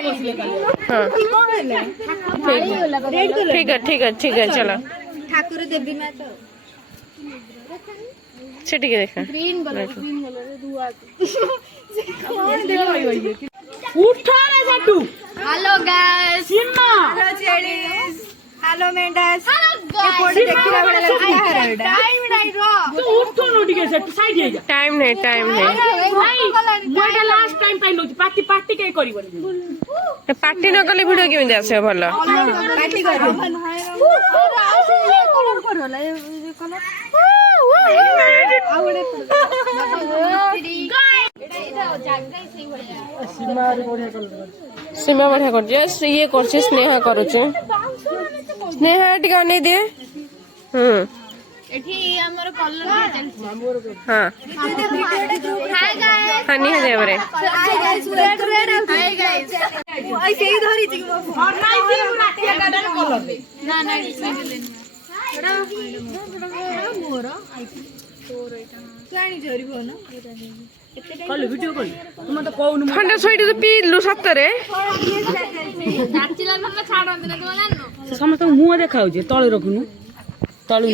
हाँ ठीक है चलो ठाकुर देवी माँ तो से टिके देखा ग्रीन कलर दुआ उठो रे जाटू हेलो गाइस सिम्मा हेलो जेडीज हेलो मेंढस ये फोटो देखिला बडा लगता है टाइम नहीं रो तू उठो नो टिके से साइड हे जा टाइम नहीं मोटा लास्ट टाइम पाइ लो पार्टी पार्टी के करबो पार्टी न कले वीडियो केमिति आसे भलो पार्टी कर कलर करला ये कलर आवडे सीमा बढ़िया कर ये कर स्नेहा करुचे स्नेहा टिके अनै दे एठी हमर कलर चलछि हां हाय गाइस हां निहा जाय बरे hi guys red hi guys ऐसे ही धरी छी और नाइ से रातिया गाडन कलर ना ना एड़ा मोर आइछि तोर एटा जानी झरी भो ना कल वीडियो कल तुम तो कहू ठंडा सोइट तो पीलु सत्तरे नाचिला न छाडन न तो जान्नु समस्त मुह देखाउ जे तळे रखुनु तळु